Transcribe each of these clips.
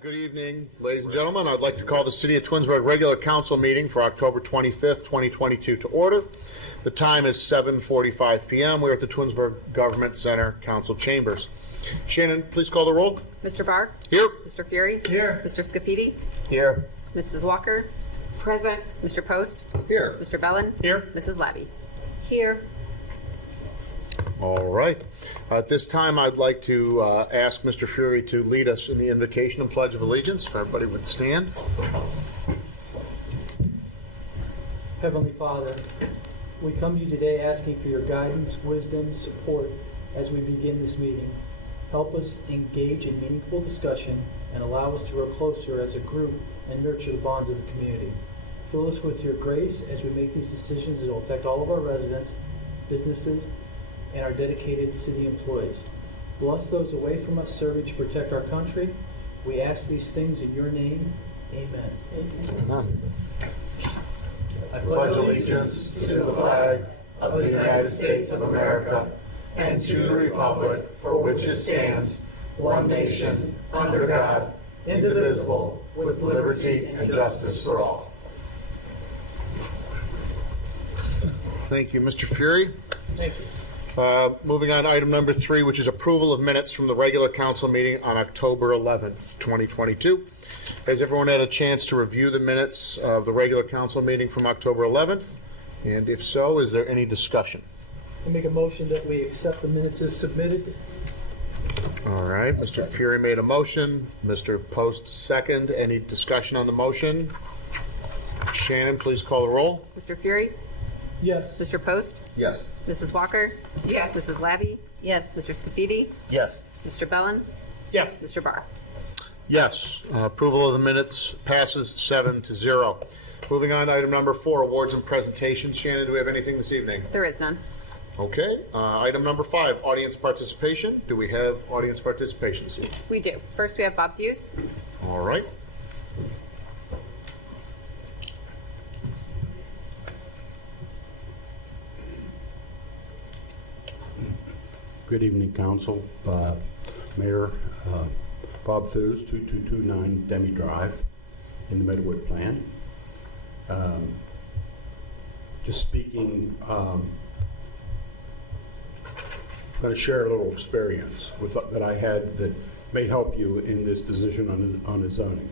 Good evening, ladies and gentlemen. I'd like to call the City of Twinsburg regular council meeting for October 25th, 2022 to order. The time is 7:45 p.m. We're at the Twinsburg Government Center Council Chambers. Shannon, please call the roll. Mr. Barr? Here. Mr. Fury? Here. Mr. Scafidi? Here. Mrs. Walker? Present. Mr. Post? Here. Mr. Bellin? Here. Mrs. Labby? Here. All right. At this time, I'd like to ask Mr. Fury to lead us in the invocation and pledge of allegiance. If everybody would stand. Heavenly Father, we come to you today asking for your guidance, wisdom, support as we begin this meeting. Help us engage in meaningful discussion and allow us to grow closer as a group and nurture the bonds of the community. Fill us with your grace as we make these decisions that will affect all of our residents, businesses, and our dedicated city employees. Bless those away from us serving to protect our country. We ask these things in your name. Amen. Amen. I pledge allegiance to the flag of the United States of America and to the republic for which it stands, one nation, under God, indivisible, with liberty and justice for all. Thank you, Mr. Fury. Thank you. Moving on to item number 3, which is approval of minutes from the regular council meeting on October 11th, 2022. Has everyone had a chance to review the minutes of the regular council meeting from October 11th? And if so, is there any discussion? I make a motion that we accept the minutes as submitted. All right, Mr. Fury made a motion. Mr. Post second. Any discussion on the motion? Shannon, please call the roll. Mr. Fury? Yes. Mr. Post? Yes. Mrs. Walker? Yes. Mrs. Labby? Yes. Mr. Scafidi? Yes. Mr. Bellin? Yes. Mr. Barr? Yes. Approval of the minutes passes 7-0. Moving on to item number 4, awards and presentations. Shannon, do we have anything this evening? There is none. Okay. Item number 5, audience participation. Do we have audience participation this evening? We do. First, we have Bob Thews. All right. Good evening, Council, Mayor, Bob Thews, 2229 Demi Drive in the Meadowwood Plan. Just speaking, I'm going to share a little experience that I had that may help you in this decision on the zoning.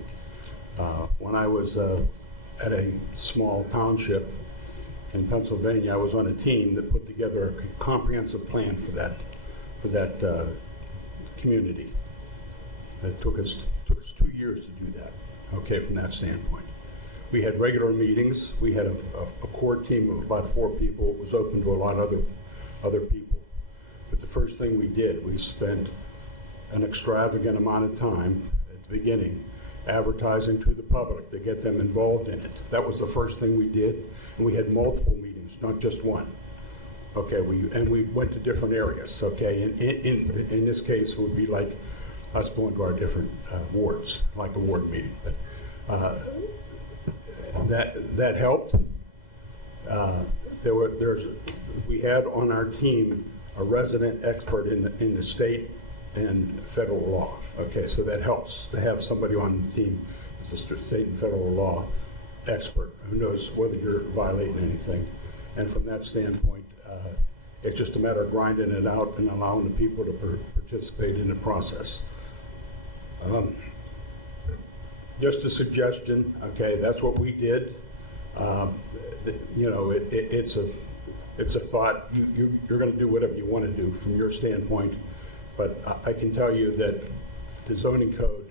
When I was at a small township in Pennsylvania, I was on a team that put together a comprehensive plan for that community. It took us 2 years to do that, okay, from that standpoint. We had regular meetings. We had a core team of about 4 people. It was open to a lot of other people. But the first thing we did, we spent an extravagant amount of time at the beginning advertising to the public to get them involved in it. That was the first thing we did, and we had multiple meetings, not just one. Okay, we went to different areas. Okay, in this case, it would be like us going to our different wards, like a ward meeting. But that helped. We had on our team a resident expert in the state and federal law. Okay, so that helps to have somebody on the team that's a state and federal law expert who knows whether you're violating anything. And from that standpoint, it's just a matter of grinding it out and allowing the people to participate in the process. Just a suggestion, okay, that's what we did. It's a thought. You're going to do whatever you want to do from your standpoint, but I can tell you that the zoning code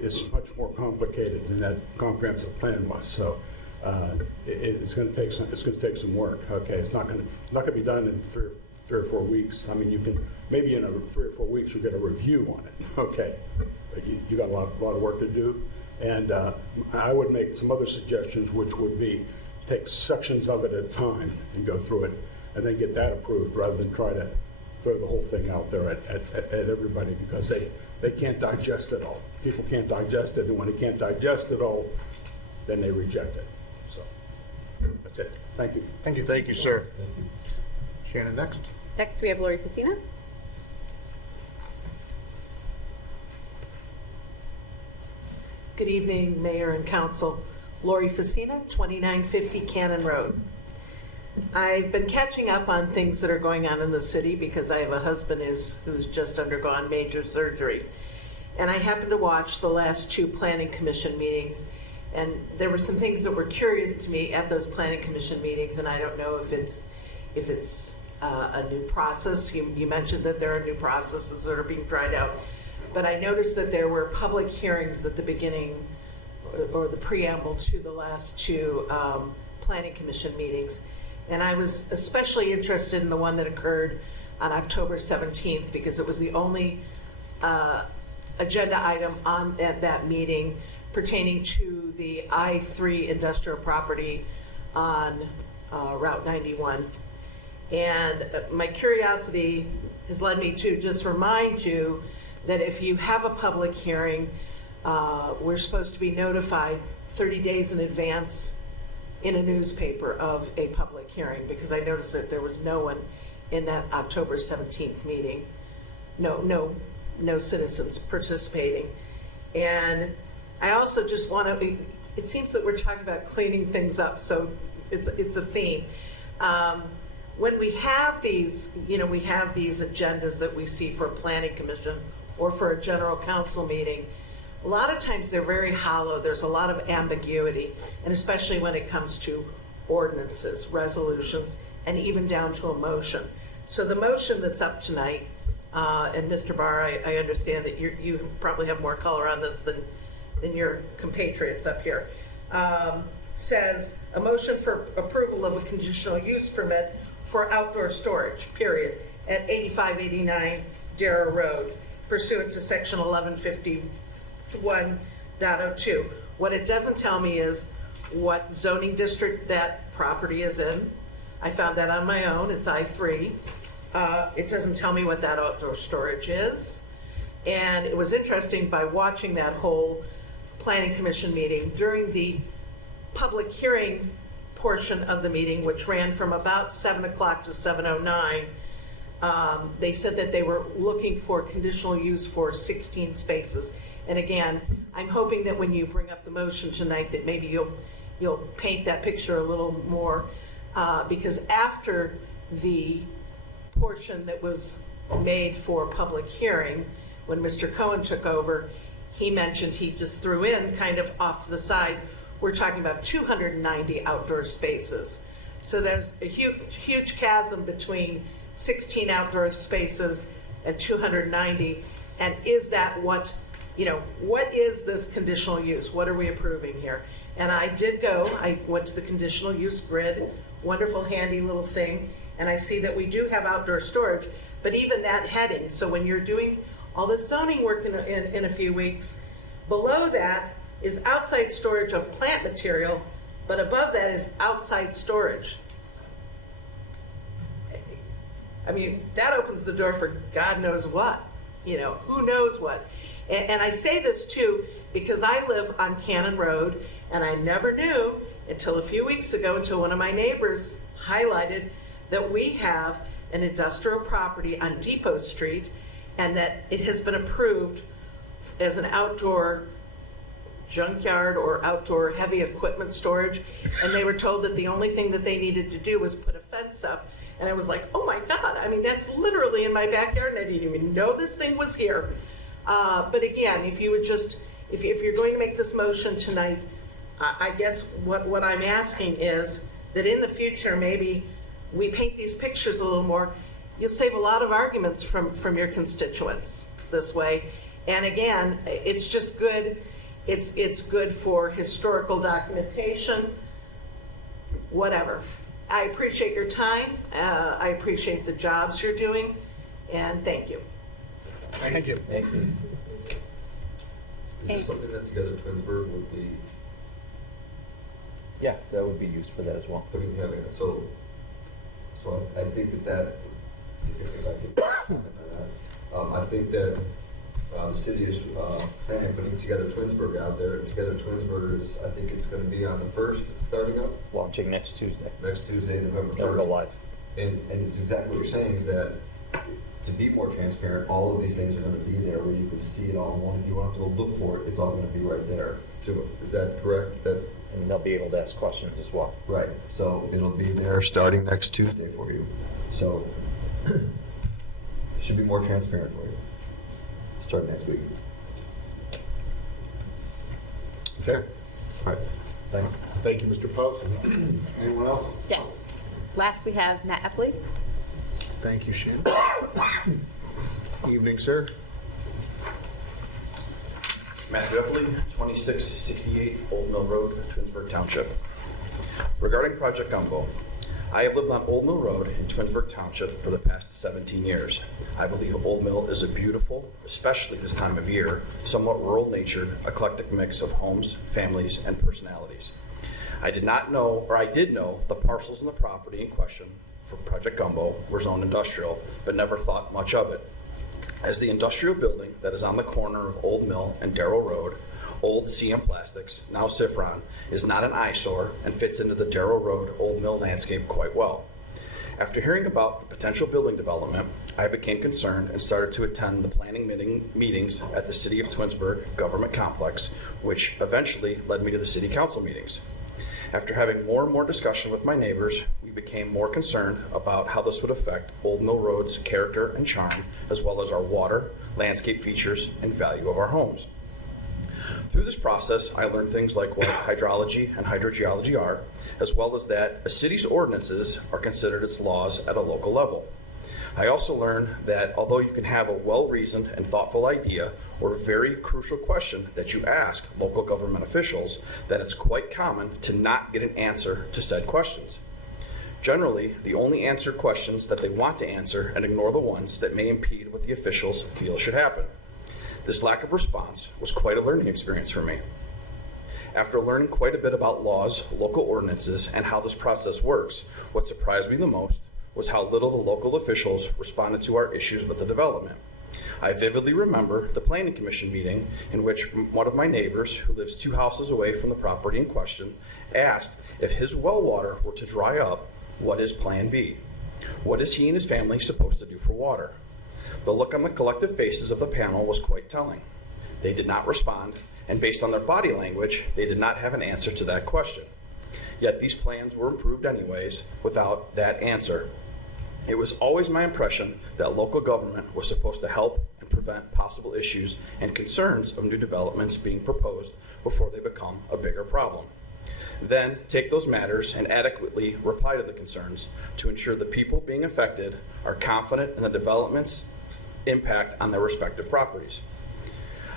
is much more complicated than that comprehensive plan was. So it's going to take some work. Okay, it's not going to be done in three or 4 weeks. I mean, you can maybe in 3 or 4 weeks you get a review on it. Okay, but you got a lot of work to do. And I would make some other suggestions, which would be take sections of it at a time and go through it, and then get that approved rather than try to throw the whole thing out there at everybody, because they can't digest it all. People can't digest it, and when they can't digest it all, then they reject it. So that's it. Thank you. Thank you. Thank you, sir. Shannon, next. Next, we have Lori Facina. Good evening, Mayor and Council. Lori Facina, 2950 Cannon Road. I've been catching up on things that are going on in the city because I have a husband who's just undergone major surgery. And I happened to watch the last 2 Planning Commission meetings, and there were some things that were curious to me at those Planning Commission meetings, and I don't know if it's a new process. You mentioned that there are new processes that are being tried out, but I noticed that there were public hearings at the beginning or the preamble to the last 2 Planning Commission meetings. And I was especially interested in the one that occurred on October 17th because it was the only agenda item at that meeting pertaining to the I-3 industrial property on Route 91. And my curiosity has led me to just remind you that if you have a public hearing, we're supposed to be notified 30 days in advance in a newspaper of a public hearing, because I noticed that there was no one in that October 17th meeting, no citizens participating. And I also just want to, it seems that we're talking about cleaning things up, so it's a theme. When we have these, we have these agendas that we see for a planning commission or for a general council meeting, a lot of times they're very hollow. There's a lot of ambiguity, and especially when it comes to ordinances, resolutions, and even down to a motion. So the motion that's up tonight, and Mr. Barr, I understand that you probably have more color on this than your compatriots up here, says a motion for approval of a conditional use permit for outdoor storage, period, at 8589 Darrow Road, pursuant to section 1151.02. What it doesn't tell me is what zoning district that property is in. I found that on my own, it's I-3. It doesn't tell me what that outdoor storage is. And it was interesting by watching that whole planning commission meeting during the public hearing portion of the meeting, which ran from about 7 o'clock to 7:09. They said that they were looking for conditional use for 16 spaces. And again, I'm hoping that when you bring up the motion tonight that maybe you'll paint that picture a little more, because after the portion that was made for public hearing, when Mr. Cohen took over, he mentioned, he just threw in kind of off to the side, we're talking about 290 outdoor spaces. So there's a huge chasm between 16 outdoor spaces and 290. And is that what is this conditional use? What are we approving here? And I went to the conditional use grid, wonderful handy little thing, and I see that we do have outdoor storage, but even that heading, so when you're doing all this zoning work in a few weeks, below that is outside storage of plant material, but above that is outside storage. I mean, that opens the door for God knows what, who knows what. And I say this too because I live on Cannon Road, and I never knew until a few weeks ago, until one of my neighbors highlighted that we have an industrial property on Depot Street, and that it has been approved as an outdoor junkyard or outdoor heavy equipment storage. And they were told that the only thing that they needed to do was put a fence up. And I was like, oh my God, I mean, that's literally in my backyard, and I didn't even know this thing was here. But again, if you're going to make this motion tonight, I guess what I'm asking is that in the future, maybe we paint these pictures a little more. You'll save a lot of arguments from your constituents this way. And again, it's just good. It's good for historical documentation, whatever. I appreciate your time. I appreciate the jobs you're doing, and thank you. Thank you. Thank you. Is this something that Together Twinsburg would be, Yeah, that would be used for that as well. I mean, having it, so I think that, if I could comment on that, I think that the city is planning on putting Together Twinsburg out there. Together Twinsburg is, I think it's going to be on the 1st, it's starting up. It's launching next Tuesday. Next Tuesday, November 3rd. It'll go live. And it's exactly what you're saying, is that to be more transparent, all of these things are gonna be there where you can see it all in one. You won't have to go look for it, it's all gonna be right there. So, is that correct? That, And they'll be able to ask questions as well. right, so it'll be there starting next Tuesday for you. So, should be more transparent for you. Start next week. Okay. All right. Thank you. Thank you, Mr. Post. Anyone else? Yes. Last, we have Matt Epley. Thank you, Shannon. Evening, sir. Matthew Epley, 2668 Old Mill Road, Twinsburg Township. Regarding Project Gumbo, I have lived on Old Mill Road in Twinsburg Township for the past 17 years. I believe Old Mill is a beautiful, especially this time of year, somewhat rural-natured, eclectic mix of homes, families, and personalities. I did know the parcels in the property in question for Project Gumbo were zoned industrial, but never thought much of it. As the industrial building that is on the corner of Old Mill and Darrow Road, old CM Plastics, now Sifron, is not an eyesore and fits into the Darrow Road Old Mill landscape quite well. After hearing about the potential building development, I became concerned and started to attend the planning meetings at the City of Twinsburg Government Complex, which eventually led me to the City Council meetings. After having more and more discussion with my neighbors, we became more concerned about how this would affect Old Mill Road's character and charm, as well as our water, landscape features, and value of our homes. Through this process, I learned things like what hydrology and hydrogeology are, as well as that a city's ordinances are considered its laws at a local level. I also learned that although you can have a well-reasoned and thoughtful idea or a very crucial question that you ask local government officials, that it's quite common to not get an answer to said questions. Generally, they only answer questions that they want to answer and ignore the ones that may impede what the officials feel should happen. This lack of response was quite a learning experience for me. After learning quite a bit about laws, local ordinances, and how this process works, what surprised me the most was how little the local officials responded to our issues with the development. I vividly remember the Planning Commission meeting in which one of my neighbors, who lives 2 houses away from the property in question, asked if his well water were to dry up, what is Plan B? What is he and his family supposed to do for water? The look on the collective faces of the panel was quite telling. They did not respond, and based on their body language, they did not have an answer to that question. Yet these plans were approved anyways without that answer. It was always my impression that local government was supposed to help and prevent possible issues and concerns of new developments being proposed before they become a bigger problem. Then take those matters and adequately reply to the concerns to ensure the people being affected are confident in the development's impact on their respective properties.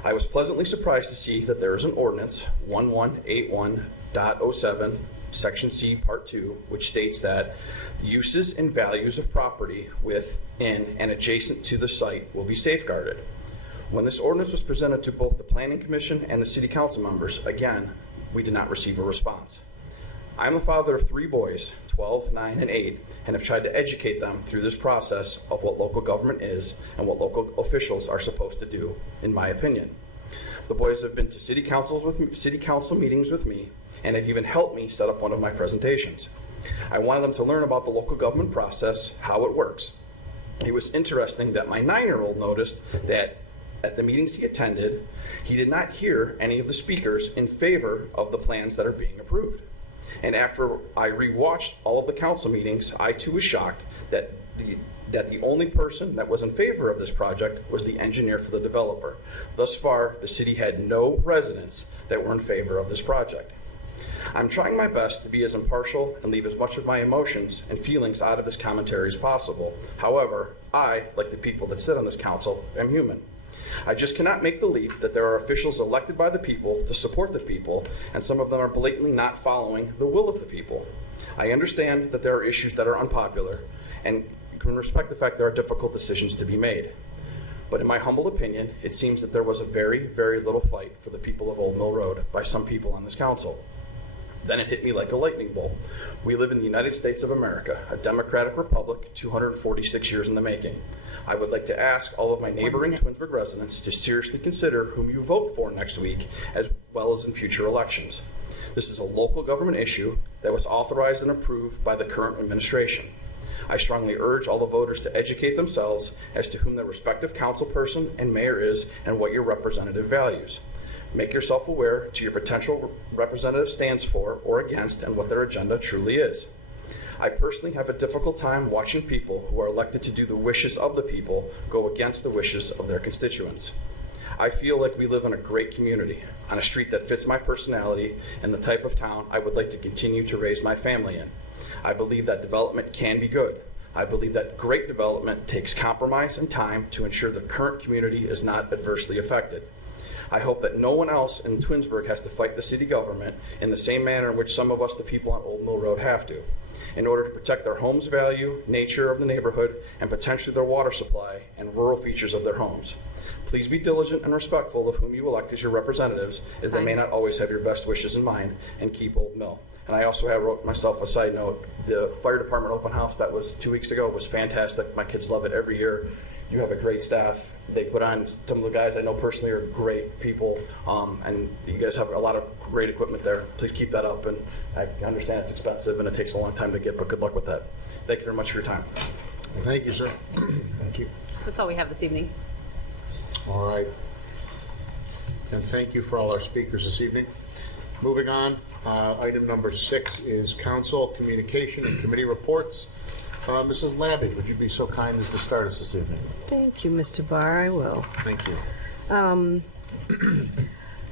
I was pleasantly surprised to see that there is an ordinance 1181.07 Section C, Part 2, which states that the uses and values of property within and adjacent to the site will be safeguarded. When this ordinance was presented to both the Planning Commission and the City Council members, again, we did not receive a response. I'm the father of 3 boys, 12, 9, and 8, and have tried to educate them through this process of what local government is and what local officials are supposed to do, in my opinion. The boys have been to city council meetings with me, and have even helped me set up one of my presentations. I wanted them to learn about the local government process, how it works. It was interesting that my 9-year-old noticed that at the meetings he attended, he did not hear any of the speakers in favor of the plans that are being approved. And after I rewatched all of the council meetings, I too was shocked that the only person that was in favor of this project was the engineer for the developer. Thus far, the city had no residents that were in favor of this project. I'm trying my best to be as impartial and leave as much of my emotions and feelings out of this commentary as possible. However, I, like the people that sit on this council, am human. I just cannot make the leap that there are officials elected by the people to support the people, and some of them are blatantly not following the will of the people. I understand that there are issues that are unpopular, and can respect the fact there are difficult decisions to be made. But in my humble opinion, it seems that there was a very, very little fight for the people of Old Mill Road by some people on this council. Then it hit me like a lightning bolt. We live in the United States of America, a democratic republic 246 years in the making. I would like to ask all of my neighboring Twinsburg residents to seriously consider whom you vote for next week, as well as in future elections. This is a local government issue that was authorized and approved by the current administration. I strongly urge all the voters to educate themselves as to whom their respective councilperson and mayor is and what your representative values. Make yourself aware to your potential representative stands for or against and what their agenda truly is. I personally have a difficult time watching people who are elected to do the wishes of the people go against the wishes of their constituents. I feel like we live in a great community, on a street that fits my personality and the type of town I would like to continue to raise my family in. I believe that development can be good. I believe that great development takes compromise and time to ensure the current community is not adversely affected. I hope that no one else in Twinsburg has to fight the city government in the same manner in which some of us, the people on Old Mill Road, have to, in order to protect their home's value, nature of the neighborhood, and potentially their water supply and rural features of their homes. Please be diligent and respectful of whom you elect as your representatives, as they may not always have your best wishes in mind, and keep Old Mill. And I also wrote myself a side note. The fire department open house that was 2 weeks ago was fantastic. My kids love it every year. You have a great staff. They put on, some of the guys I know personally are great people, and you guys have a lot of great equipment there. Please keep that up, and I understand it's expensive and it takes a long time to get, but good luck with that. Thank you very much for your time. Thank you, sir. Thank you. That's all we have this evening. All right. And thank you for all our speakers this evening. Moving on, item number 6 is council communication and committee reports. Mrs. Labby, would you be so kind as to start us this evening? Thank you, Mr. Barr. I will. Thank you.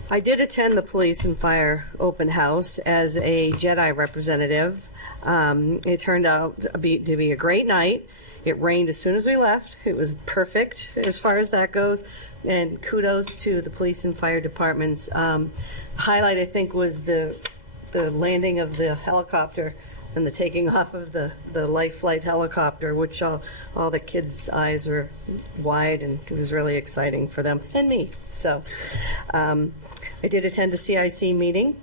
I did attend the police and fire open house as a Jedi representative. It turned out to be a great night. It rained as soon as we left. It was perfect as far as that goes. And kudos to the police and fire departments. Highlight, I think, was the landing of the helicopter and the taking off of the life flight helicopter, which all the kids' eyes were wide, and it was really exciting for them and me. So I did attend a CIC meeting.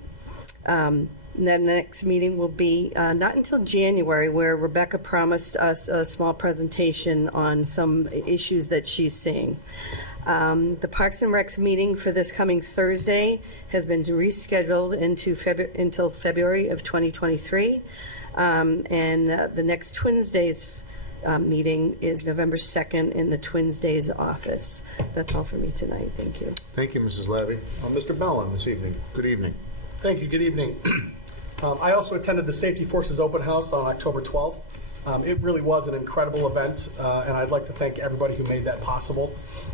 And then the next meeting will be not until January, where Rebecca promised us a small presentation on some issues that she's seeing. The Parks and Recs meeting for this coming Thursday has been rescheduled until February of 2023. And the next Twins Days meeting is November 2nd in the Twins Days office. That's all for me tonight. Thank you. Thank you, Mrs. Labby. Mr. Bellin this evening. Good evening. Thank you. Good evening. I also attended the Safety Forces Open House on October 12th. It really was an incredible event, and I'd like to thank everybody who made that possible.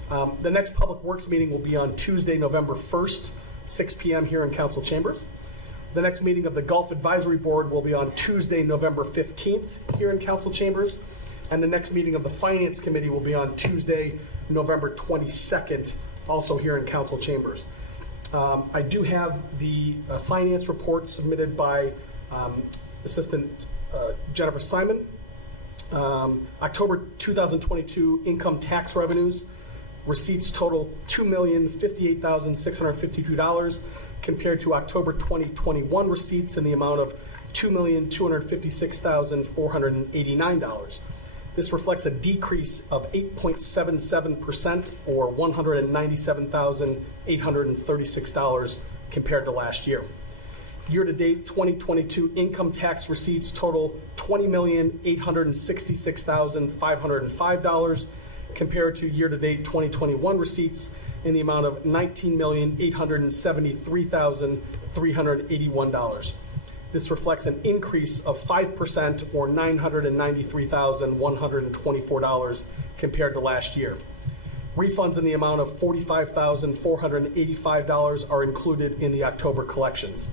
The next Public Works meeting will be on Tuesday, November 1st, 6 p.m. here in Council Chambers. The next meeting of the Gulf Advisory Board will be on Tuesday, November 15th here in Council Chambers. And the next meeting of the Finance Committee will be on Tuesday, November 22nd, also here in Council Chambers. I do have the finance report submitted by Assistant Jennifer Simon. October 2022 income tax revenues. Receipts total $2,058,652 compared to October 2021 receipts in the amount of $2,256,489. This reflects a decrease of 8.77% or $197,836 compared to last year. Year-to-date 2022 income tax receipts total $20,866,505 compared to year-to-date 2021 receipts in the amount of $19,873,381. This reflects an increase of 5% or $993,124 compared to last year. Refunds in the amount of $45,485 are included in the October collections.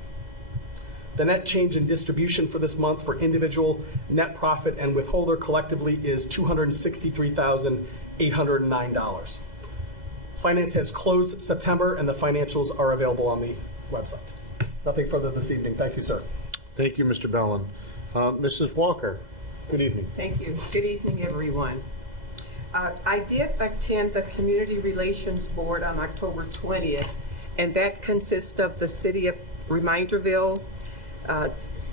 The net change in distribution for this month for individual, net profit, and withholder collectively is $263,809. Finance has closed September, and the financials are available on the website. Nothing further this evening. Thank you, sir. Thank you, Mr. Bellin. Mrs. Walker, good evening. Thank you. Good evening, everyone. I did attend the Community Relations Board on October 20th, and that consists of the City of Reminderville,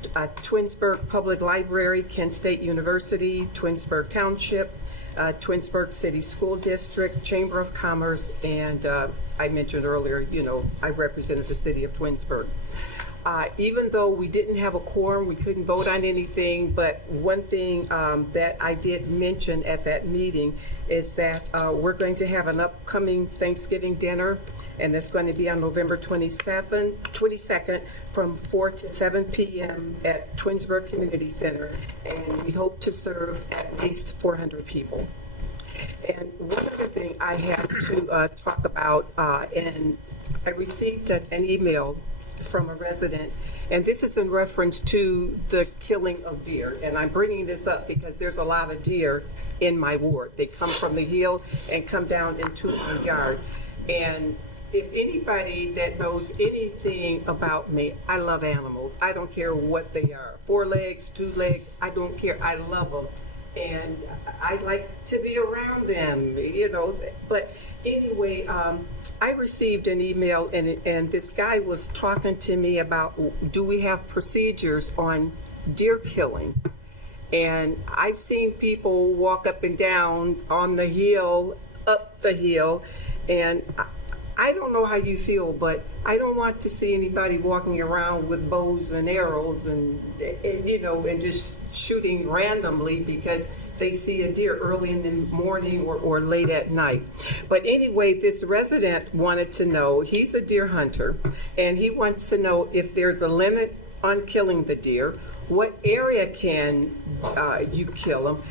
Twinsburg Public Library, Kent State University, Twinsburg Township, Twinsburg City School District, Chamber of Commerce, and I mentioned earlier, I represented the City of Twinsburg. Even though we didn't have a quorum, we couldn't vote on anything, but one thing that I did mention at that meeting is that we're going to have an upcoming Thanksgiving dinner, and that's going to be on November 22nd from 4 to 7 p.m. at Twinsburg Community Center, and we hope to serve at least 400 people. And one other thing I have to talk about, and I received an email from a resident, and this is in reference to the killing of deer. And I'm bringing this up because there's a lot of deer in my ward. They come from the hill and come down into my yard. And if anybody that knows anything about me, I love animals. I don't care what they are. 4 legs, 2 legs, I don't care. I love them. And I like to be around them, you know. But anyway, I received an email, and this guy was talking to me about, do we have procedures on deer killing? And I've seen people walk up and down on the hill, up the hill, and I don't know how you feel, but I don't want to see anybody walking around with bows and arrows and you know, and just shooting randomly because they see a deer early in the morning or late at night. But anyway, this resident wanted to know, he's a deer hunter, and he wants to know if there's a limit on killing the deer. What area can you kill them?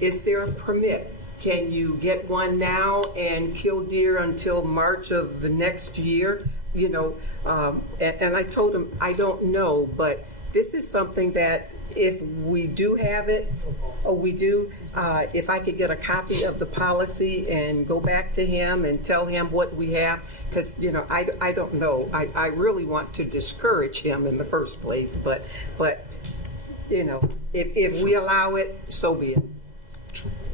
Is there a permit? Can you get one now and kill deer until March of the next year? You know, and I told him, I don't know, but this is something that if we do have it, if I could get a copy of the policy and go back to him and tell him what we have, because, you know, I don't know. I really want to discourage him in the first place, but you know, if we allow it, so be it.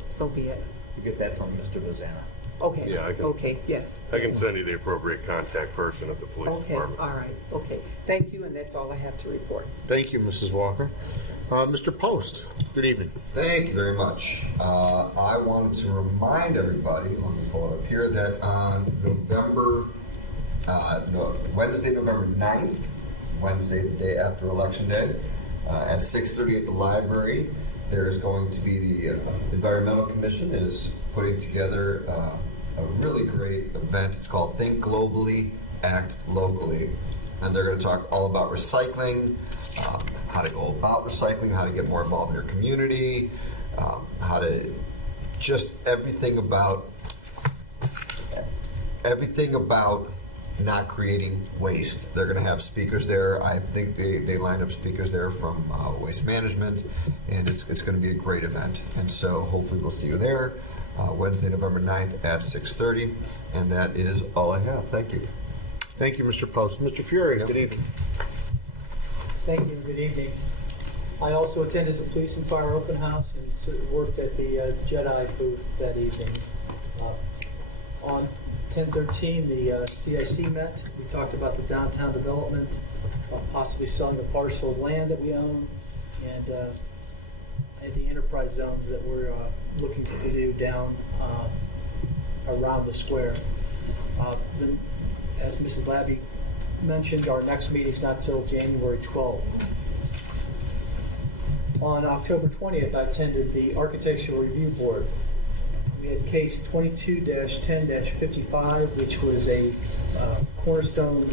So be it. You get that from Mr. Vazana. Okay. Yeah, I can- Okay, yes. I can send you the appropriate contact person at the police Okay, department. all right, okay. Thank you, and that's all I have to report. Thank you, Mrs. Walker. Mr. Post, good evening. Thank you very much. I wanted to remind everybody, let me pull it up here, that on Wednesday, November 9th, Wednesday, the day after Election Day, at 6:30 at the library, there's going to be the Environmental Commission is putting together a really great event. It's called Think Globally, Act Locally. And they're going to talk all about recycling, how to go about recycling, how to get more involved in your community, how to just everything about not creating waste. They're going to have speakers there. I think they lined up speakers there from Waste Management, and it's going to be a great event. And so hopefully we'll see you there Wednesday, November 9th at 6:30. And that is all I have. Thank you. Thank you, Mr. Post. Mr. Fury, good evening. Thank you, good evening. I also attended the Police and Fire Open House and worked at the Jedi booth that evening. On 10/13, the CIC met. We talked about the downtown development, possibly selling a parcel of land that we own, and the enterprise zones that we're looking to do down around the square. Then, as Mrs. Labby mentioned, our next meeting's not till January 12th. On October 20th, I attended the Architectural Review Board. We had case 22-10-55, which was a cornerstone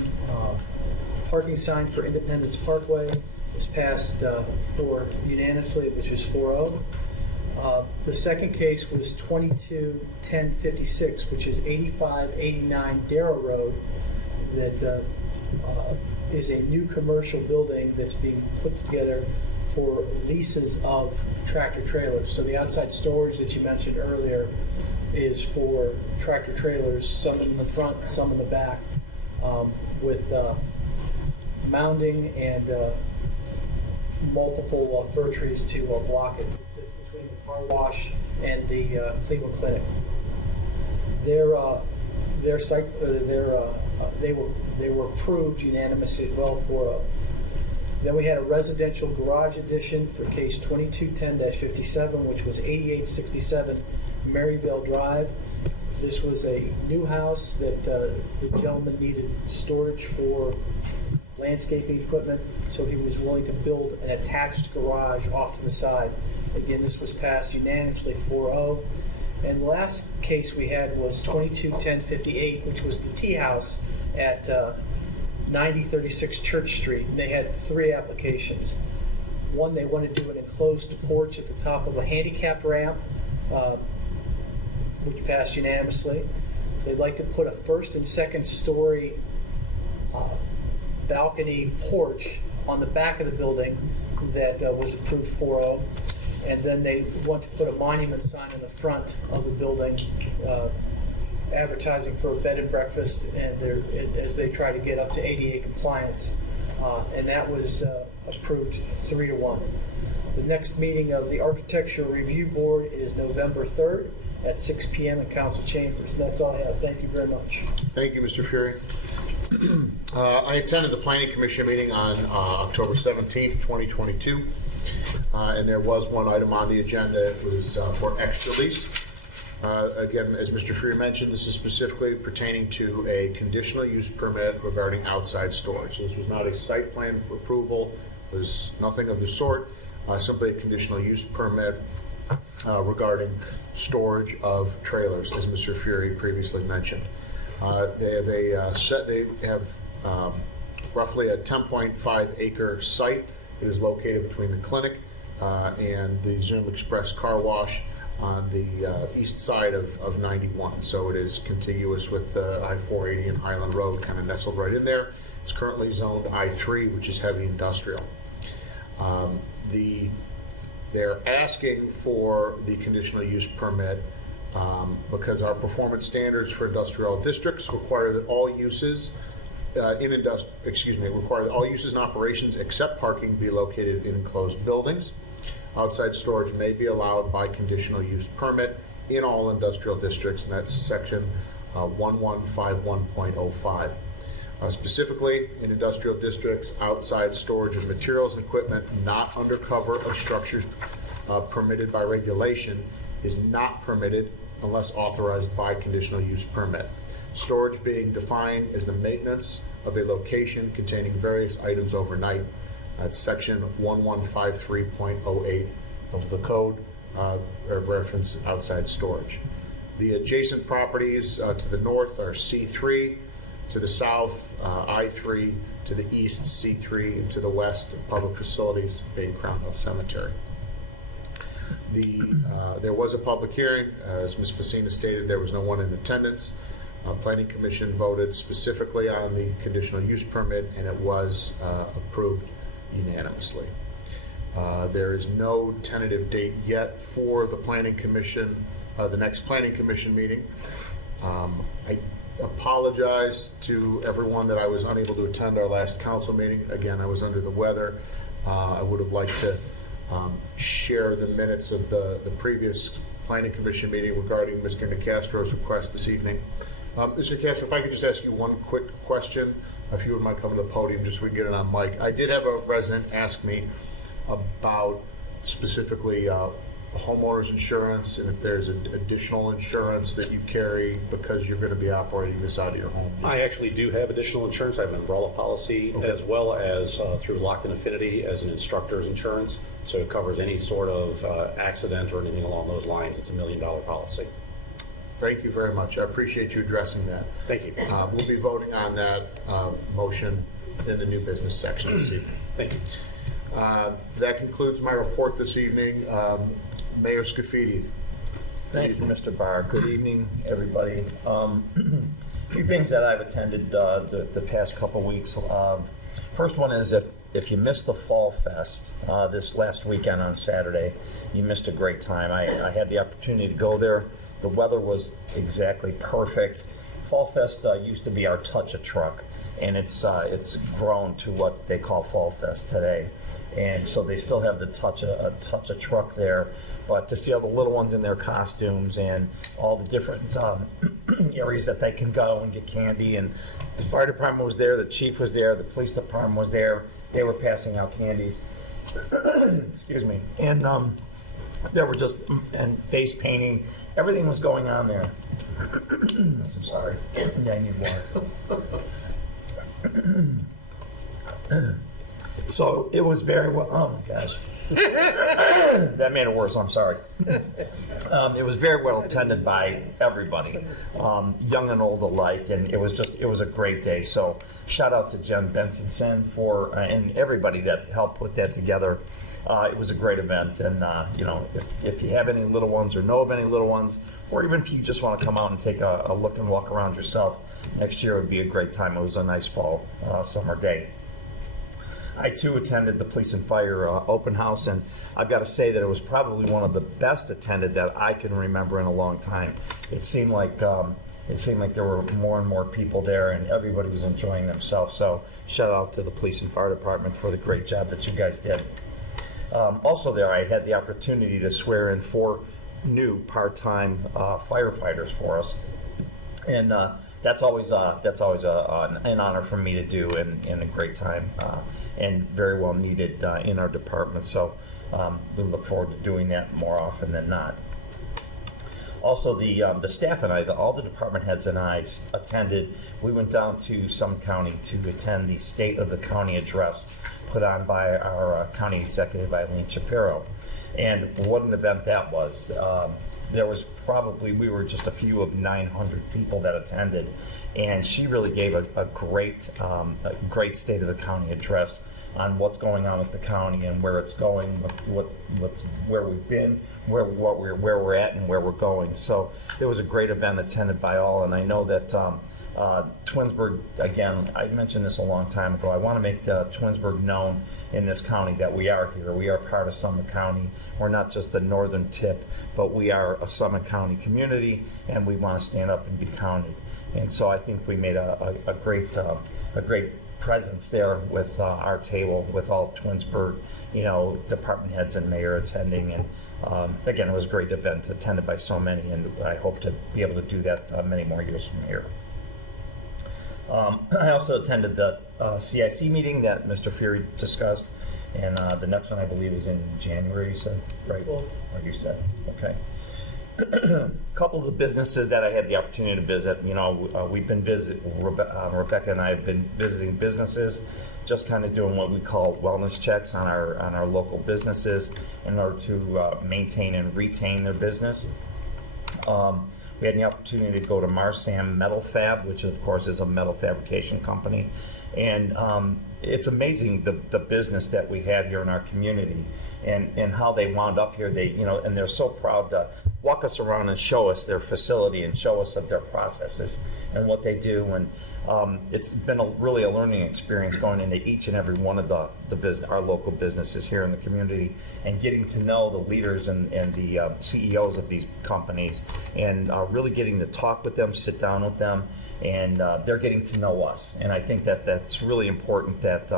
parking sign for Independence Parkway. It was passed unanimously, which was 4-0. The second case was 22-10-56, which is 8589 Darrow Road, that is a new commercial building that's being put together for leases of tractor trailers. So the outside storage that you mentioned earlier is for tractor trailers, some in the front, some in the back, with mounding and multiple fir trees to block it. It sits between the car wash and the Cleveland Clinic. They were approved unanimously as well for. Then we had a residential garage addition for case 22-10-57, which was 8867 Maryville Drive. This was a new house that the gentleman needed storage for landscaping equipment, so he was willing to build an attached garage off to the side. Again, this was passed unanimously 4-0. And the last case we had was 221058, which was the tea house at 9036 Church Street. And they had 3 applications. One, they wanted to do an enclosed porch at the top of a handicapped ramp, which passed unanimously. They'd like to put a first and second story balcony porch on the back of the building that was approved 4-0. And then they want to put a monument sign in the front of the building advertising for a bed and breakfast, and as they try to get up to ADA compliance. And that was approved 3-1. The next meeting of the Architecture Review Board is November 3rd at 6 p.m. in Council Chambers. And that's all I have. Thank you very much. Thank you, Mr. Fury. I attended the Planning Commission meeting on October 17th, 2022, and there was one item on the agenda. It was for extra lease. Again, as Mr. Fury mentioned, this is specifically pertaining to a conditional use permit regarding outside storage. So this was not a site plan approval. It was nothing of the sort. Simply a conditional use permit regarding storage of trailers, as Mr. Fury previously mentioned. They have roughly a 10.5 acre site. It is located between the clinic and the Zoom Express car wash on the east side of 91. So it is contiguous with I-480 and Highland Road, kind of nestled right in there. It's currently zoned I-3, which is heavy industrial. They're asking for the conditional use permit because our performance standards for industrial districts require that all uses require that all uses and operations except parking be located in enclosed buildings. Outside storage may be allowed by conditional use permit in all industrial districts, and that's section 1151.05. Specifically, in industrial districts, outside storage of materials and equipment not under cover of structures permitted by regulation is not permitted unless authorized by conditional use permit. Storage being defined as the maintenance of a location containing various items overnight. That's section 1153.08 of the code, reference outside storage. The adjacent properties to the north are C3, to the south, I3, to the east, C3, and to the west, public facilities being Crown Hill Cemetery. There was a public hearing. As Ms. Facina stated, there was no one in attendance. Planning Commission voted specifically on the conditional use permit, and it was approved unanimously. There is no tentative date yet for the Planning Commission, the next Planning Commission meeting. I apologize to everyone that I was unable to attend our last council meeting. Again, I was under the weather. I would have liked to share the minutes of the previous Planning Commission meeting regarding Mr. Nicastro's request this evening. Mr. Nicastro, if I could just ask you one quick question, if you would mind coming to the podium just so we can get it on mic. I did have a resident ask me about specifically homeowners insurance and if there's additional insurance that you carry because you're going to be operating this out of your home. I actually do have additional insurance. I have an umbrella policy as well as through Lockton Affinity as an instructor's insurance. So it covers any sort of accident or anything along those lines. It's $1 million policy. Thank you very much. I appreciate you addressing that. Thank you. We'll be voting on that motion in the new business section this evening. Thank you. That concludes my report this evening. Mayor Scafidi. Thank you, Mr. Barr. Good evening, everybody. A few things that I've attended the past couple weeks. First one is if you missed the Fall Fest this last weekend on Saturday, you missed a great time. I had the opportunity to go there. The weather was exactly perfect. Fall Fest used to be our Touch-A-Truck, and it's grown to what they call Fall Fest today. And so they still have the Touch-A-Truck there, but to see all the little ones in their costumes and all the different areas that they can go and get candy, and the fire department was there, the chief was there, the police department was there. They were passing out candies. Excuse me. And there were just and face painting. Everything was going on there. I'm sorry. Yeah, I need more. So it was very well, oh my gosh. That made it worse, I'm sorry. It was very well attended by everybody, young and old alike, and it was a great day. So shout out to Jen Benson for, and everybody that helped put that together. It was a great event, and if you have any little ones or know of any little ones, or even if you just want to come out and take a look and walk around yourself, next year would be a great time. It was a nice fall, summer day. I too attended the police and fire open house, and I've got to say that it was probably one of the best attended that I can remember in a long time. It seemed like there were more and more people there, and everybody was enjoying themselves. So shout out to the police and fire department for the great job that you guys did. Also there, I had the opportunity to swear in 4 new part-time firefighters for us, and that's always an honor for me to do, and a great time, and very well needed in our department. So we look forward to doing that more often than not. Also, the staff and I, all the department heads and I attended. We went down to Summit County to attend the State of the County address put on by our county executive, Eileen Shapiro. And what an event that was. There was we were just a few of 900 people that attended, and she really gave a great State of the County address on what's going on with the county and where it's going, where we've been, where we're at, and where we're going. So it was a great event attended by all, and I know that Twinsburg, again, I mentioned this a long time ago, I want to make Twinsburg known in this county that we are here. We are part of Summit County. We're not just the northern tip, but we are a Summit County community, and we want to stand up and be counted. And so I think we made a great presence there with our table, with all Twinsburg, department heads and mayor attending. And again, it was a great event attended by so many, and I hope to be able to do that many more years from here. I also attended the CIC meeting that Mr. Fury discussed, and the next one I believe is in January, you said, right? Or you said, okay. A couple of the businesses that I had the opportunity to visit, we've been Rebecca and I have been visiting businesses, just kind of doing what we call wellness checks on our local businesses in order to maintain and retain their business. We had the opportunity to go to Marsam Metal Fab, which of course is a metal fabrication company, and it's amazing the business that we have here in our community, and how they wound up here. And they're so proud to walk us around and show us their facility and show us of their processes and what they do. And it's been really a learning experience going into each and every one of our local businesses here in the community, and getting to know the leaders and the CEOs of these companies, and really getting to talk with them, sit down with them, and they're getting to know us. And I think that's really important that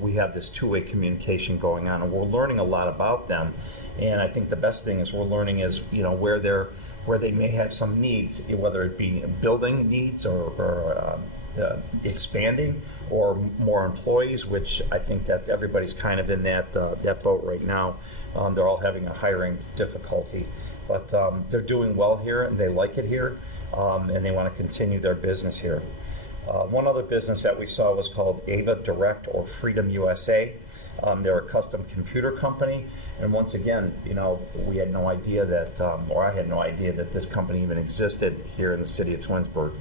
we have this two-way communication going on, and we're learning a lot about them. And I think the best thing is we're learning is where they may have some needs, whether it be building needs or expanding or more employees, which I think that everybody's kind of in that boat right now. They're all having a hiring difficulty, but they're doing well here and they like it here, and they want to continue their business here. One other business that we saw was called Ava Direct or Freedom USA. They're a custom computer company, and once again, we had no idea that, or I had no idea that this company even existed here in the city of Twinsburg.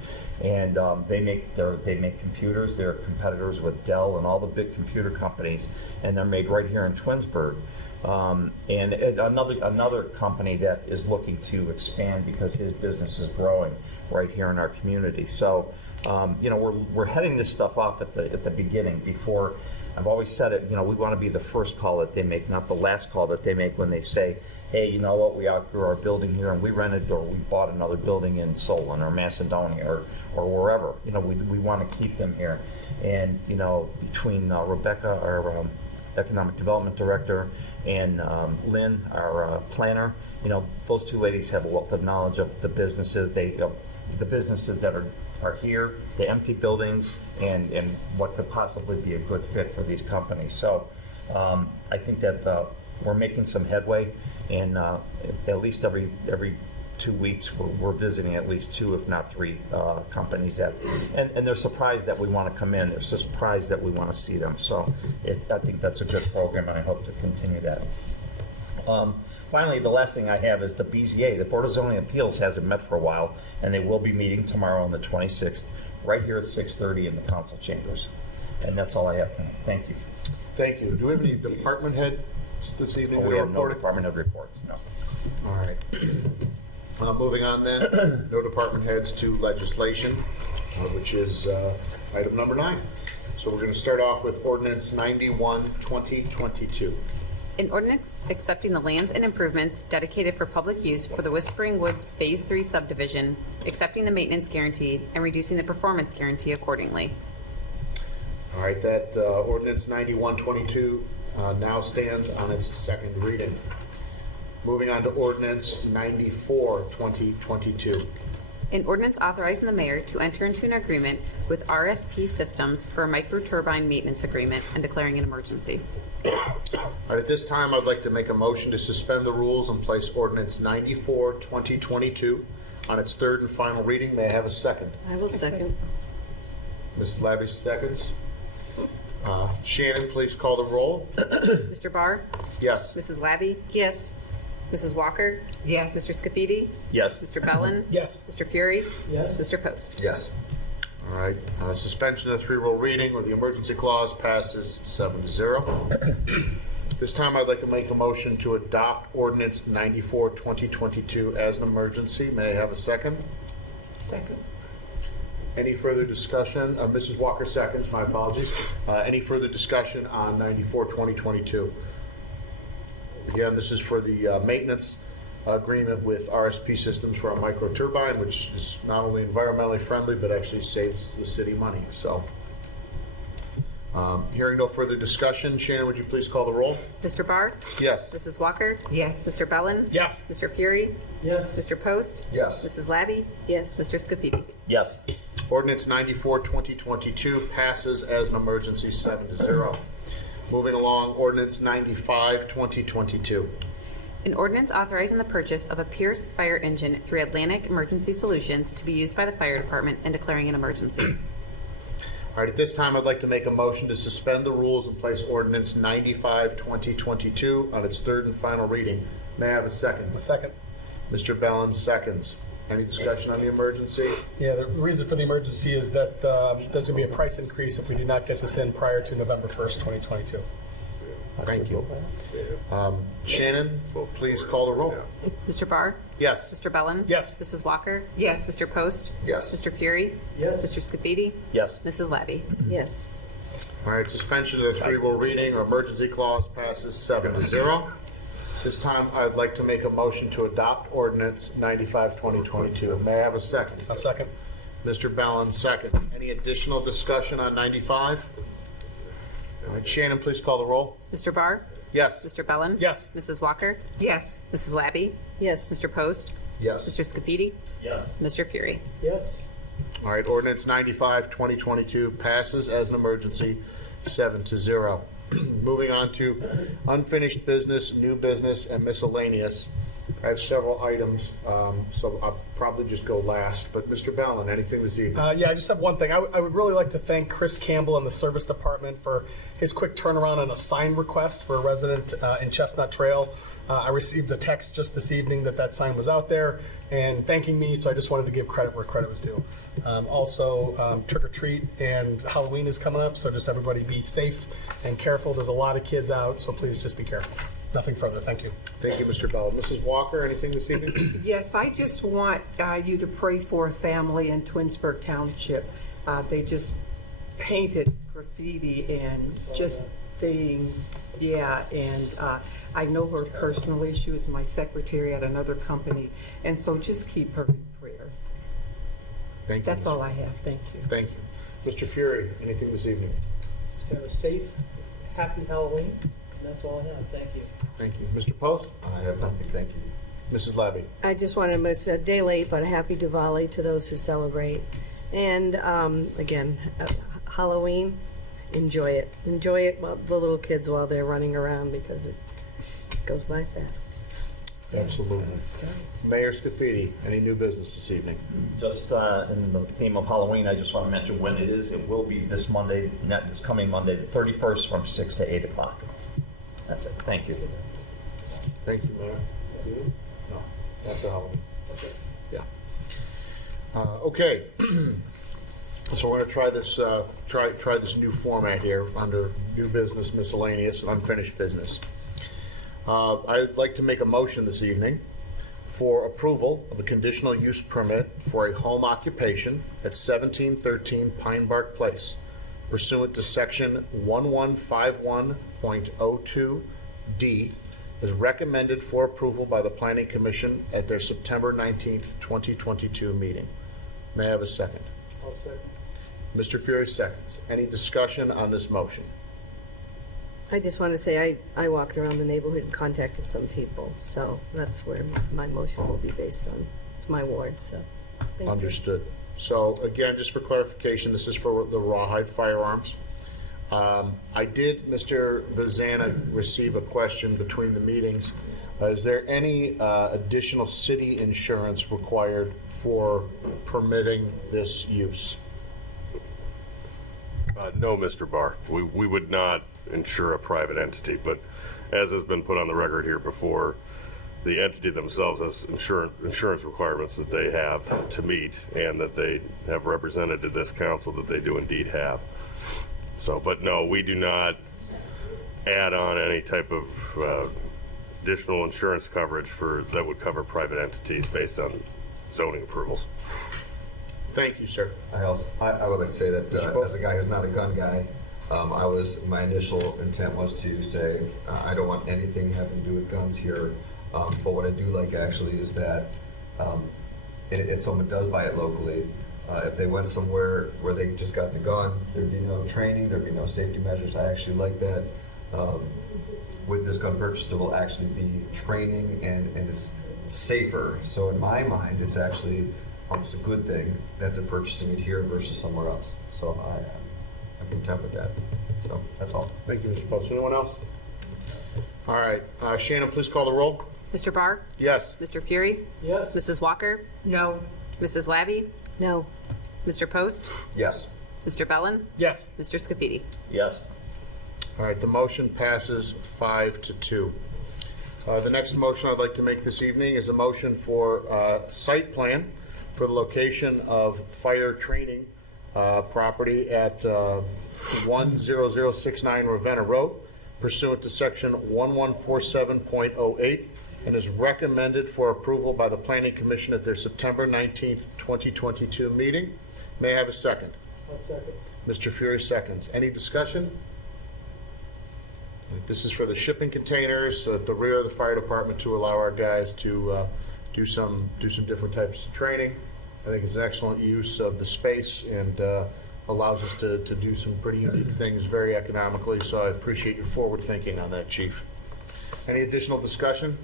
And they make computers. They're competitors with Dell and all the big computer companies, and they're made right here in Twinsburg. And another company that is looking to expand because his business is growing right here in our community. So, we're heading this stuff off at the beginning. Before, I've always said it, we want to be the first call that they make, not the last call that they make when they say, hey, you know what, we outgrew our building here and we rented or we bought another building in Solon or Macedonia or wherever. We want to keep them here. And, between Rebecca, our Economic Development Director, and Lynn, our planner, those two ladies have a wealth of knowledge of the businesses. The businesses that are here, the empty buildings, and what could possibly be a good fit for these companies. So I think that we're making some headway, and at least every 2 weeks, we're visiting at least 2, if not 3 companies that, and they're surprised that we want to come in. They're surprised that we want to see them. So I think that's a good program, and I hope to continue that. Finally, the last thing I have is the BZA. The Board of Zoning Appeals hasn't met for a while, and they will be meeting tomorrow on the 26th, right here at 6:30 in the council chambers. And that's all I have tonight. Thank you. Thank you. Do we have any department heads this evening? We have no department head reports, no. All right. Moving on then, no department heads to legislation, which is item number 9. So we're going to start off with ordinance 91, 2022. An ordinance accepting the lands and improvements dedicated for public use for the Whispering Woods Phase 3 subdivision, accepting the maintenance guarantee, and reducing the performance guarantee accordingly. All right, that ordinance 9122 now stands on its second reading. Moving on to ordinance 94, 2022. An ordinance authorizing the mayor to enter into an agreement with RSP Systems for a microturbine maintenance agreement and declaring an emergency. All right, at this time, I'd like to make a motion to suspend the rules and place ordinance 94, 2022 on its third and final reading. May I have a second? I will second. Mrs. Labby seconds. Shannon, please call the roll. Mr. Barr? Yes. Mrs. Labby? Yes. Mrs. Walker? Yes. Mr. Scafidi? Yes. Mr. Bellin? Yes. Mr. Fury? Yes. Mr. Post? Yes. All right, suspension of the 3-roll reading or the emergency clause passes 7-0. This time, I'd like to make a motion to adopt ordinance 94, 2022 as an emergency. May I have a second? Second. Any further discussion? Mrs. Walker seconds, my apologies. Any further discussion on 94, 2022? Again, this is for the maintenance agreement with RSP Systems for our microturbine, which is not only environmentally friendly, but actually saves the city money. So, hearing no further discussion, Shannon, would you please call the roll? Mr. Barr? Yes. Mrs. Walker? Yes. Mr. Bellin? Yes. Mr. Fury? Yes. Mr. Post? Yes. Mrs. Labby? Yes. Mr. Scafidi? Yes. Ordinance 94, 2022 passes as an emergency 7-0. Moving along, ordinance 95, 2022. An ordinance authorizing the purchase of a Pierce fire engine through Atlantic Emergency Solutions to be used by the fire department and declaring an emergency. All right, at this time, I'd like to make a motion to suspend the rules and place ordinance 95, 2022 on its third and final reading. May I have a second? A second. Mr. Bellin seconds. Any discussion on the emergency? Yeah, the reason for the emergency is that there's going to be a price increase if we do not get this in prior to November 1st, 2022. Thank you. Shannon, please call the roll. Mr. Barr? Yes. Mr. Bellin? Yes. Mrs. Walker? Yes. Mr. Post? Yes. Mr. Fury? Yes. Mr. Scafidi? Yes. Mrs. Labby? Yes. All right, suspension of the 3-roll reading or emergency clause passes 7-0. This time, I'd like to make a motion to adopt ordinance 95, 2022. May I have a second? A second. Mr. Bellin seconds. Any additional discussion on 95? All right, Shannon, please call the roll. Mr. Barr? Yes. Mr. Bellin? Yes. Mrs. Walker? Yes. Mrs. Labby? Yes. Mr. Post? Yes. Mr. Scafidi? Yes. Mr. Fury? Yes. All right, ordinance 95, 2022 passes as an emergency 7-0. Moving on to unfinished business, new business, and miscellaneous. I have several items, so I'll probably just go last. But Mr. Bellin, anything this evening? Yeah, I just have one thing. I would really like to thank Chris Campbell and the service department for his quick turnaround on a sign request for a resident in Chestnut Trail. I received a text just this evening that sign was out there and thanking me, so I just wanted to give credit where credit was due. Also, trick or treat and Halloween is coming up, so just everybody be safe and careful. There's a lot of kids out, so please just be careful. Nothing further. Thank you. Thank you, Mr. Bellin. Mrs. Walker, anything this evening? Yes, I just want you to pray for a family in Twinsburg Township. They just painted graffiti and just things. Yeah, and I know her personally. She was my secretary at another company. And so just keep her in prayer. Thank you. That's all I have. Thank you. Thank you. Mr. Fury, anything this evening? Just have a safe, happy Halloween, and that's all I have. Thank you. Thank you. Mr. Post? I have nothing, thank you. Mrs. Labby? I just wanted to, it's a day late, but a happy Diwali to those who celebrate. And again, Halloween, enjoy it. Enjoy it, the little kids, while they're running around, because it goes by fast. Absolutely. Mayor Scafidi, any new business this evening? Just in the theme of Halloween, I just want to mention when it is. It will be this Monday, not this coming Monday, the 31st, from 6 to 8 o'clock. That's it. Thank you. Thank you, Mayor. No, after Halloween. Yeah. Okay. So we're going to try this try this new format here under new business, miscellaneous, and unfinished business. I'd like to make a motion this evening for approval of a conditional use permit for a home occupation at 1713 Pine Bark Place pursuant to section 1151.02D as recommended for approval by the Planning Commission at their September 19th, 2022 meeting. May I have a second? I'll second. Mr. Fury seconds. Any discussion on this motion? I just want to say I walked around the neighborhood and contacted some people, so that's where my motion will be based on. It's my ward, so thank you. Understood. So again, just for clarification, this is for the rawhide firearms. I did, Mr. Vazana, receive a question between the meetings. Is there any additional city insurance required for permitting this use? No, Mr. Barr. We would not insure a private entity, but as has been put on the record here before, the entity themselves has insurance requirements that they have to meet and that they have represented to this council that they do indeed have. So, but no, we do not add on any type of additional insurance coverage that would cover private entities based on zoning approvals. Thank you, sir. I would like to say that as a guy who's not a gun guy, my initial intent was to say I don't want anything having to do with guns here. But what I do like actually is that if someone does buy it locally, if they went somewhere where they just got the gun, there'd be no training, there'd be no safety measures. I actually like that. With this gun purchase, there will actually be training and it's safer. So in my mind, it's actually almost a good thing that they're purchasing it here versus somewhere else. So I'm content with that. So that's all. Thank you, Mr. Post. Anyone else? All right. Shannon, please call the roll. Mr. Barr? Yes. Mr. Fury? Yes. Mrs. Walker? No. Mrs. Labby? No. Mr. Post? Yes. Mr. Bellin? Yes. Mr. Scafidi? Yes. All right. The motion passes 5-2. The next motion I'd like to make this evening is a motion for site plan for the location of fire training property at 10069 Ravenna Road pursuant to section 1147.08 and is recommended for approval by the Planning Commission at their September 19th, 2022 meeting. May I have a second? I'll second. Mr. Fury seconds. Any discussion? This is for the shipping containers at the rear of the fire department to allow our guys to do some different types of training. I think it's an excellent use of the space and allows us to do some pretty unique things very economically. So I appreciate your forward thinking on that, Chief. Any additional discussion?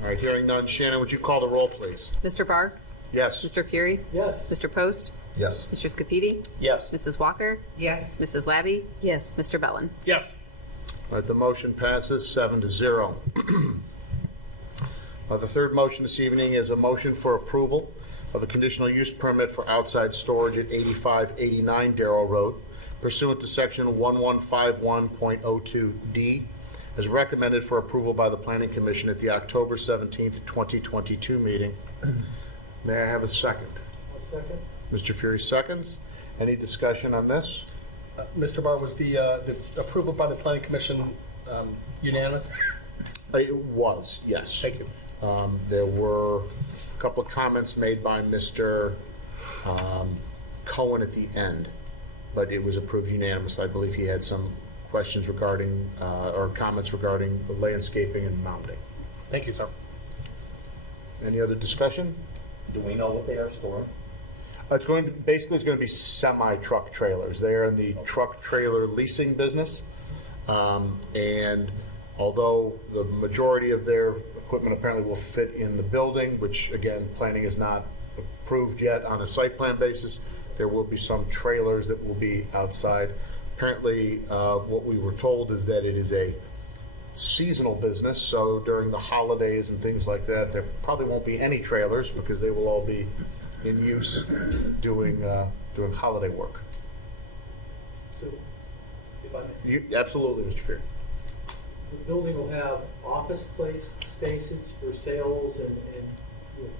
All right, hearing none. Shannon, would you call the roll, please? Mr. Barr? Yes. Mr. Fury? Yes. Mr. Post? Yes. Mr. Scafidi? Yes. Mrs. Walker? Yes. Mrs. Labby? Yes. Mr. Bellin? Yes. All right, the motion passes 7-0. The third motion this evening is a motion for approval of a conditional use permit for outside storage at 8589 Darrell Road pursuant to section 1151.02D as recommended for approval by the Planning Commission at the October 17th, 2022 meeting. May I have a second? I'll second. Mr. Fury seconds. Any discussion on this? Mr. Barr, was the approval by the Planning Commission unanimous? It was, yes. Thank you. There were a couple of comments made by Mr. Cohen at the end, but it was approved unanimously. I believe he had some questions regarding, or comments regarding the landscaping and mounting. Thank you, sir. Any other discussion? Do we know what they are storing? It's going to be semi-truck trailers. They're in the truck trailer leasing business, and although the majority of their equipment apparently will fit in the building, which again planning is not approved yet on a site plan basis, there will be some trailers that will be outside. Apparently, what we were told is that it is a seasonal business, so during the holidays and things like that, there probably won't be any trailers because they will all be in use doing holiday work. So, if I may. Absolutely, Mr. Fear. The building will have office spaces for sales and you know,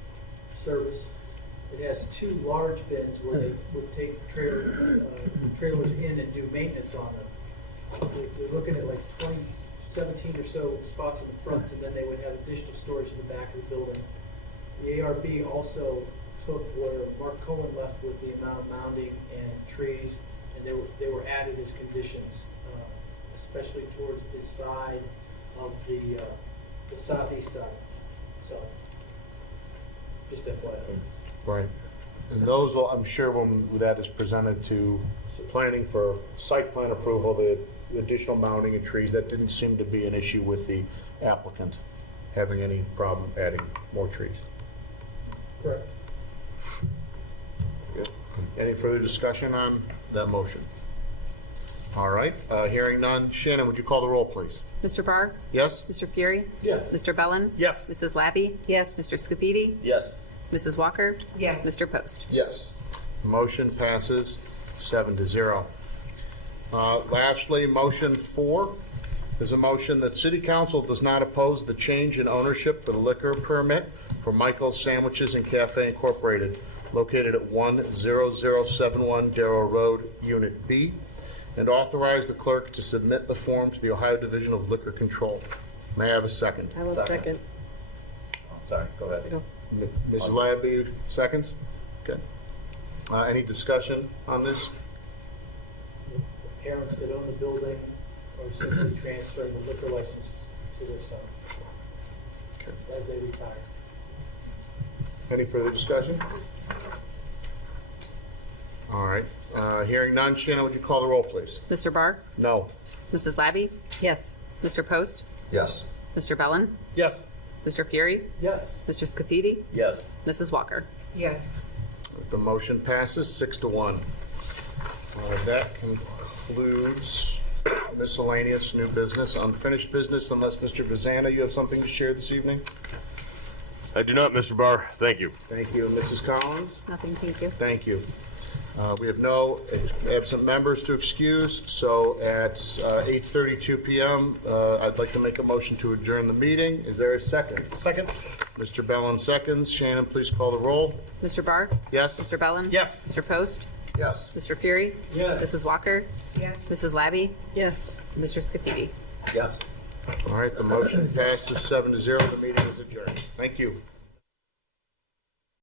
service. It has 2 large bins where they would take trailers in and do maintenance on them. They're looking at like 17 or so spots in the front, and then they would have additional storage in the back of the building. The ARB also took where Mark Cohen left with the amount of mounding and trees, and they were added as conditions, especially towards this side of the southeast side. So, just FYI. Right. And those, will, I'm sure when that is presented to planning for site plan approval, the additional mounting of trees, that didn't seem to be an issue with the applicant having any problem adding more trees. Correct. Good. Any further discussion on that motion? All right, hearing none. Shannon, would you call the roll, please? Mr. Barr? Yes? Mr. Fury? Yes. Mr. Bellin? Yes. Mrs. Labby? Yes. Mr. Scafidi? Yes. Mrs. Walker? Yes. Mr. Post? Yes. The motion passes 7-0. Lastly, motion 4 is a motion that City Council does not oppose the change in ownership for the liquor permit for Michael's Sandwiches and Cafe Incorporated, located at 10071 Darrow Road, Unit B, and authorize the clerk to submit the form to the Ohio Division of Liquor Control. May I have a second? I will second. Sorry, go ahead. Go. Mrs. Labby, seconds? Okay. Any discussion on this? The parents that own the building are simply transferring the liquor license to their son Okay. as they retire. Any further discussion? All right. Hearing none. Shannon, would you call the roll, please? Mr. Barr? No. Mrs. Labby? Yes. Mr. Post? Yes. Mr. Bellin? Yes. Mr. Fury? Yes. Mr. Scafidi? Yes. Mrs. Walker? Yes. The motion passes 6-1. That concludes miscellaneous new business. Unfinished business, unless Mr. Vazana, you have something to share this evening? I do not, Mr. Barr. Thank you. Thank you. Mrs. Collins? Nothing, thank you. Thank you. We have no absent members to excuse, so at 8:32 p.m., I'd like to make a motion to adjourn the meeting. Is there a second? Second? Mr. Bellin seconds. Shannon, please call the roll. Mr. Barr? Yes? Mr. Bellin? Yes. Mr. Post? Yes. Mr. Fury? Yes. Mrs. Walker? Yes. Mrs. Labby? Yes. Mr. Scafidi? Yes. All right, the motion passes 7-0. The meeting is adjourned. Thank you.